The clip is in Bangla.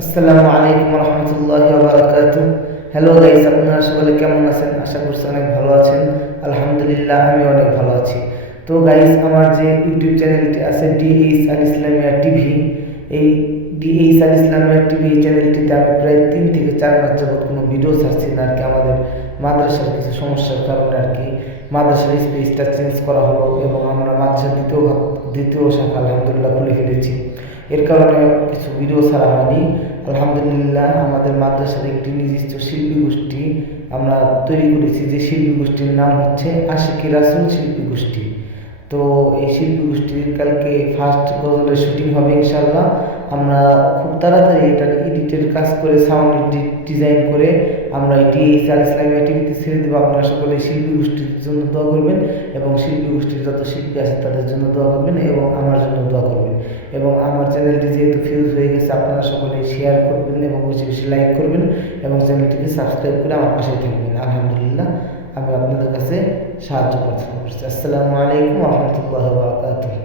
আসসালামু আলাইকুম রহমতুল্লাহি ওয়া বারাকাতুহু। হ্যালো গাইস, আপনারা সকলে কেমন আছেন? আশা করছি অনেক ভালো আছেন। আলহামদুলিল্লাহ, আমি অনেক ভালো আছি। তো গাইস, আমার যে ইউটিউব চ্যানেলটি আছে ডিএইচ আল ইসলামিয়া টিভি, এই ডিএইচ আল ইসলামিয়া টিভি চ্যানেলটিতে আমি প্রায় 3 থেকে 4 মাস যাবত কোনো ভিডিও ছাড়ছি না আর কি। আমাদের মাদ্রাসার কিছু সমস্যার কারণে আর কি মাদ্রাসার স্পেসটা চেঞ্জ করা হলো এবং আমরা মাদ্রাসার দ্বিতীয় শাখা আলহামদুলিল্লাহ খুলে ফেলেছি। এর কারণে কিছু ভিডিও ছাড়া হয়নি। আলহামদুলিল্লাহ, আমাদের মাদ্রাসার একটি নির্দিষ্ট শিল্পী গোষ্ঠী আমরা তৈরি করেছি, যে শিল্পী গোষ্ঠীর নাম হচ্ছে আশিকি রাসুল শিল্পী গোষ্ঠী। তো এই শিল্পী গোষ্ঠীর কালকে ফার্স্ট গজলের শুটিং হবে ইনশাল্লাহ। আমরা খুব তাড়াতাড়ি এটার এডিটের কাজ করে সাউন্ড ডিজাইন করে আমরা এটি আল ইসলামিয়া টিভিতে ছেড়ে দেবো। আপনারা সকলে শিল্পী গোষ্ঠীর জন্য দোয়া করবেন এবং শিল্পী গোষ্ঠীর যত শিল্পী আছে তাদের জন্য দোয়া করবেন এবং আমার জন্য দোয়া করবেন। এবং আমার চ্যানেলটি যেহেতু ফিউজ হয়ে গেছে, আপনারা সকলে শেয়ার করবেন এবং বেশি বেশি লাইক করবেন এবং চ্যানেলটিকে সাবস্ক্রাইব করে আমার পাশে থাকবেন। আলহামদুলিল্লাহ, আমি আপনাদের কাছে সাহায্য প্রার্থনা করছি। আসসালামু আলাইকুম রহমতুল্লাহ বারকাতুহ।